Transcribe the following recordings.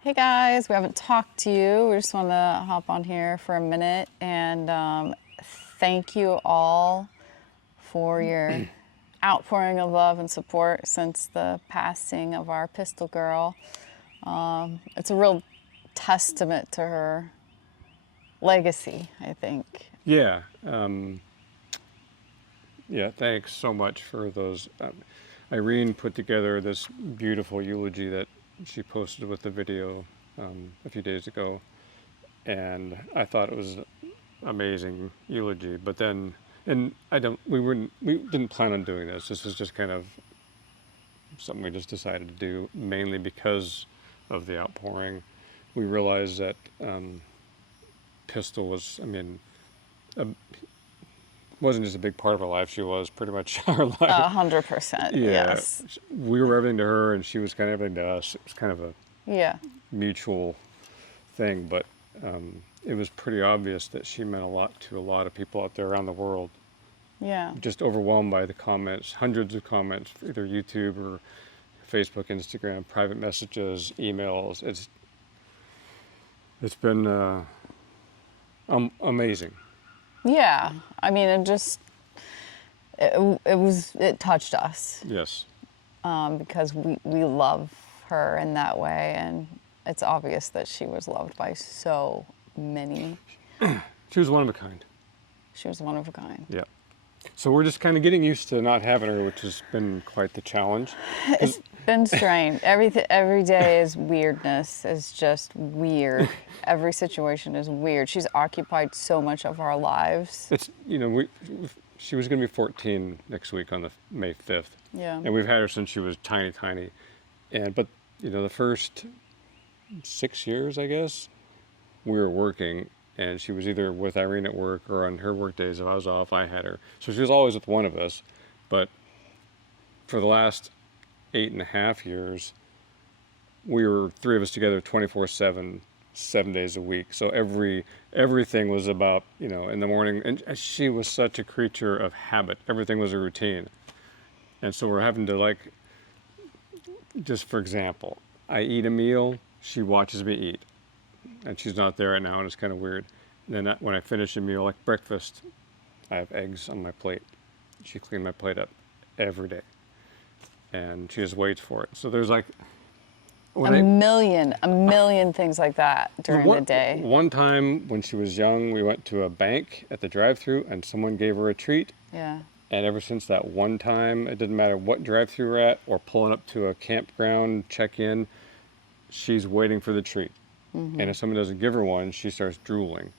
Hey guys, we haven't talked to you. We just want to hop on here for a minute and thank you all for your outpouring of love and support since the passing of our pistol girl. It's a real testament to her legacy, I think. Yeah. Yeah, thanks so much for those. Irene put together this beautiful eulogy that she posted with the video a few days ago, and I thought it was an amazing eulogy. But then, and we didn't plan on doing this. This was just kind of something we just decided to do, mainly because of the outpouring. We realized that Pistol was, wasn't just a big part of our life. She was pretty much our life. 100%, yes. We were everything to her, and she was kind of everything to us. It was kind of a mutual thing, but it was pretty obvious that she meant a lot to a lot of people out there around the world. Yeah. Just overwhelmed by the comments, hundreds of comments, either YouTube or Facebook, Instagram, private messages, emails. It's been amazing. Yeah, I mean, it touched us. Yes. Because we love her in that way, and it's obvious that she was loved by so many. She was one of a kind. She was one of a kind. Yeah. So we're just kind of getting used to not having her, which has been quite the challenge. It's been strange. Every day is weirdness. It's just weird. Every situation is weird. She's occupied so much of our lives. It's, she was going to be 14 next week on the May 5th. Yeah. And we've had her since she was tiny. But the first 6 years, I guess, we were working, and she was either with Irene at work or on her work days. If I was off, I had her. So she was always with one of us. But for the last 8.5 years, we were three of us together 24/7, 7 days a week. So everything was about, in the morning. And she was such a creature of habit. Everything was a routine. And so we're having to, just for example, I eat a meal, she watches me eat. And she's not there right now, and it's kind of weird. And then when I finish a meal, like breakfast, I have eggs on my plate. She cleans my plate up every day. And she just waits for it. So there's a million things like that during the day. One time when she was young, we went to a bank at the drive-thru, and someone gave her a treat. Yeah. And ever since that one time, it didn't matter what drive-thru we're at or pulling up to a campground check-in, she's waiting for the treat. Mm-hmm. And if someone doesn't give her one, she starts drooling.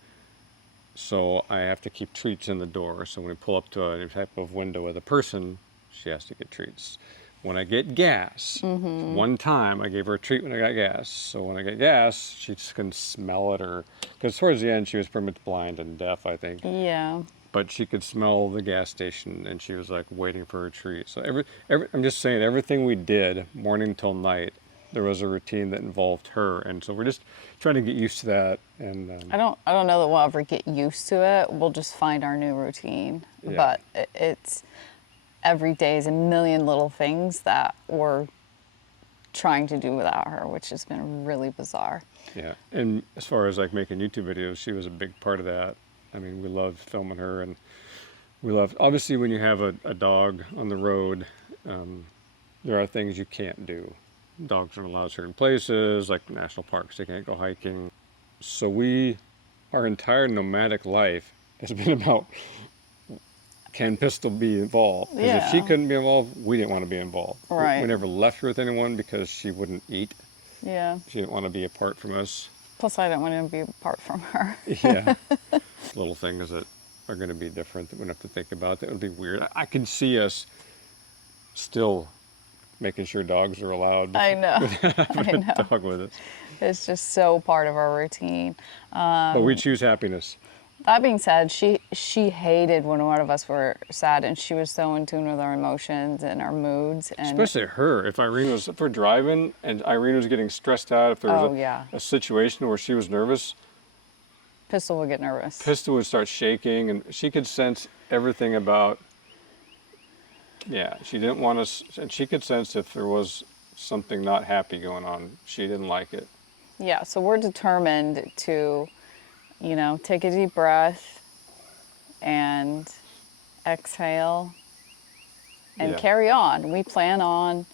So I have to keep treats in the door. So when we pull up to any type of window with a person, she has to get treats. When I get gas, one time I gave her a treat when I got gas. So when I get gas, she just can smell it, because towards the end she was pretty much blind and deaf, I think. Yeah. But she could smell the gas station, and she was waiting for her treat. So I'm just saying, everything we did, morning till night, there was a routine that involved her, and so we're just trying to get used to that. And I don't know that we'll ever get used to it. We'll just find our new routine. Yeah. But it's every day is a million little things that we're trying to do without her, which has been really bizarre. Yeah, and as far as making YouTube videos, she was a big part of that. I mean, we loved filming her, and we loved, obviously when you have a dog on the road, there are things you can't do. Dogs aren't allowed certain places, like national parks, they can't go hiking. So our entire nomadic life has been about, can Pistol be involved? Because if she couldn't be involved, we didn't want to be involved. Right. We never left her with anyone because she wouldn't eat. Yeah. She didn't want to be apart from us. Plus, I didn't want to be apart from her. Yeah. Little things that are going to be different that we don't have to think about. That would be weird. I can see us still making sure dogs are allowed. I know. I know. Dog with us. It's just so part of our routine. But we choose happiness. That being said, she hated when one of us were sad, and she was so in tune with our emotions and our moods. And especially her. If we're driving and Irene was getting stressed out, if there was a situation where she was nervous, Pistol would get nervous. Pistol would start shaking, and she could sense everything about. Yeah, she didn't want us, and she could sense if there was something not happy going on. She didn't like it. Yeah, so we're determined to, take a deep breath and exhale and Yeah. carry on. We plan on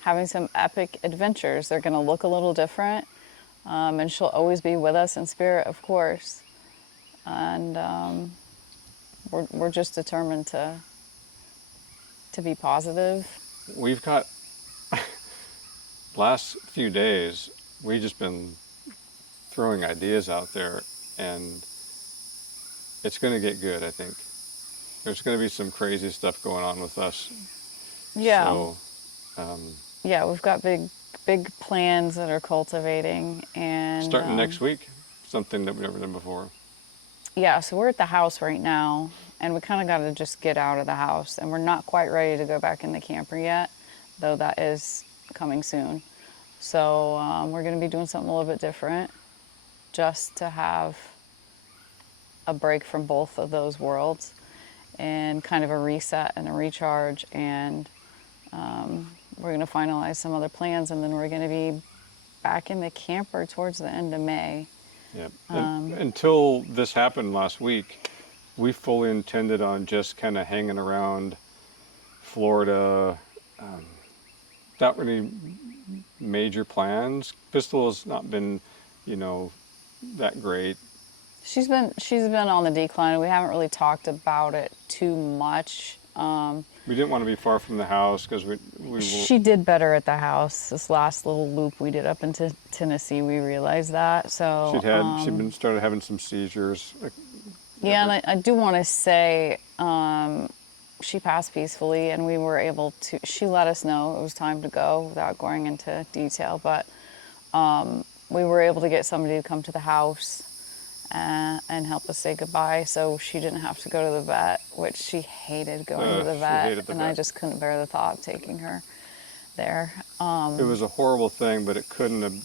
having some epic adventures. They're going to look a little different, and she'll always be with us in spirit, of course. And we're just determined to be positive. We've got last few days, we've just been throwing ideas out there, and it's going to get good, I think. There's going to be some crazy stuff going on with us. Yeah, So, yeah, we've got big plans that are cultivating, and starting next week, something that we've never done before. yeah, so we're at the house right now, and we kind of got to just get out of the house, and we're not quite ready to go back in the camper yet, though that is coming soon. So we're going to be doing something a little bit different, just to have a break from both of those worlds, and kind of a reset and a recharge. And we're going to finalize some other plans, and then we're going to be back in the camper towards the end of May. Yeah. Until this happened last week, we fully intended on just kind of hanging around Florida. Without really major plans. Pistol has not been, that great. She's been on the decline. We haven't really talked about it too much. We didn't want to be far from the house because She did better at the house. This last little loop we did up into Tennessee, we realized that. So she'd started having some seizures. Yeah, and I do want to say she passed peacefully, and we were able to. She let us know it was time to go without going into detail, but we were able to get somebody to come to the house and help us say goodbye, so she didn't have to go to the vet, which she hated going to the vet, and I just couldn't bear the thought of taking her there. It was a horrible thing, but I couldn't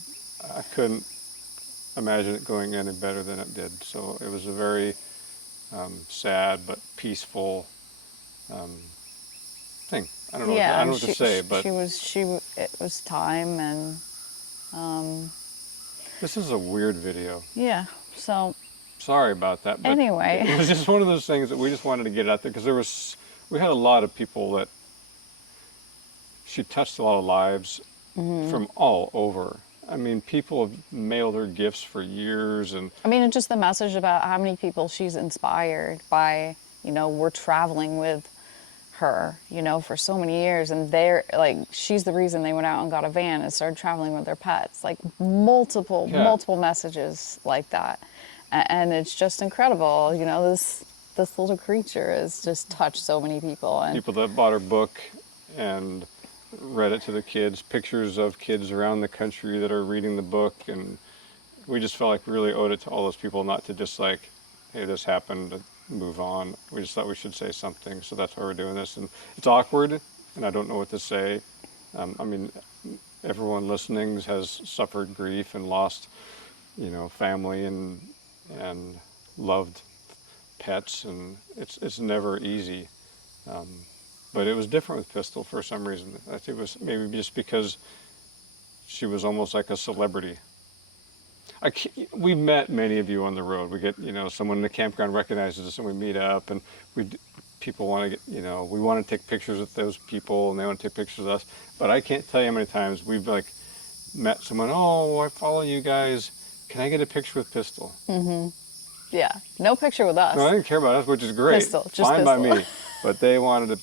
imagine it going any better than it did. So it was a very sad but peaceful thing. I don't know. Yeah, I don't know what to say, but it was time, and this is a weird video. yeah. So sorry about that. But anyway, it was just one of those things that we just wanted to get out there because we had a lot of people that she touched a lot of lives from all over. I mean, people have mailed her gifts for years, and just the message about how many people she's inspired by. We're traveling with her, for so many years, and she's the reason they went out and got a van and started traveling with their pets. Like multiple messages like that, and it's just incredible. This little creature has just touched so many people, and people that bought her book and read it to the kids, pictures of kids around the country that are reading the book, and we just felt like we really owed it to all those people not to just hey, this happened, move on. We just thought we should say something, so that's why we're doing this. And it's awkward, and I don't know what to say. Everyone listening has suffered grief and lost, family and loved pets, and it's never easy. But it was different with Pistol for some reason. I think it was maybe just because she was almost like a celebrity. We met many of you on the road. We get, someone in the campground recognizes us and we meet up, and people want to get, we want to take pictures with those people and they want to take pictures with us. But I can't tell you how many times we've met someone, oh, I follow you guys. Can I get a picture with Pistol? Mm-hmm. Yeah, no picture with us. No, I didn't care about us, which is great. Pistol, just fine Pistol. by me. But they wanted to.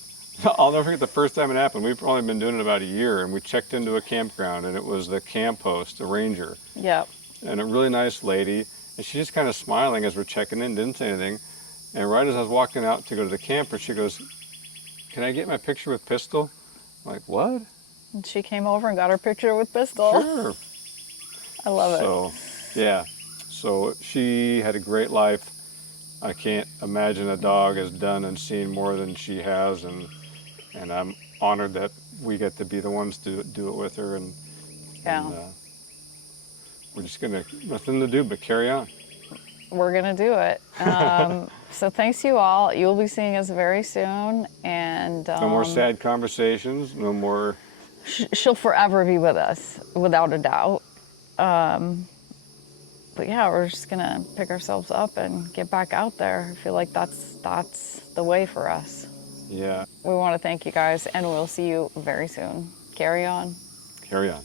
I'll never forget the first time it happened. We've only been doing it about a year, and we checked into a campground, and it was the camp host, the ranger. Yep. And a really nice lady, and she just kind of smiling as we're checking in, didn't say anything. And right as I was walking out to go to the camper, she goes, "Can I get my picture with Pistol?" I'm like, what? And she came over and got her picture with Pistol. Sure. I love it. So, yeah. So she had a great life. I can't imagine a dog has done and seen more than she has, and I'm honored that we get to be the ones to do it with her. And we're just nothing to do but carry on. We're gonna do it. So thanks you all. You'll be seeing us very soon, and no more sad conversations. No more. She'll forever be with us, without a doubt. But yeah, we're just gonna pick ourselves up and get back out there. I feel like that's the way for us. Yeah. We want to thank you guys, and we'll see you very soon. Carry on. Carry on.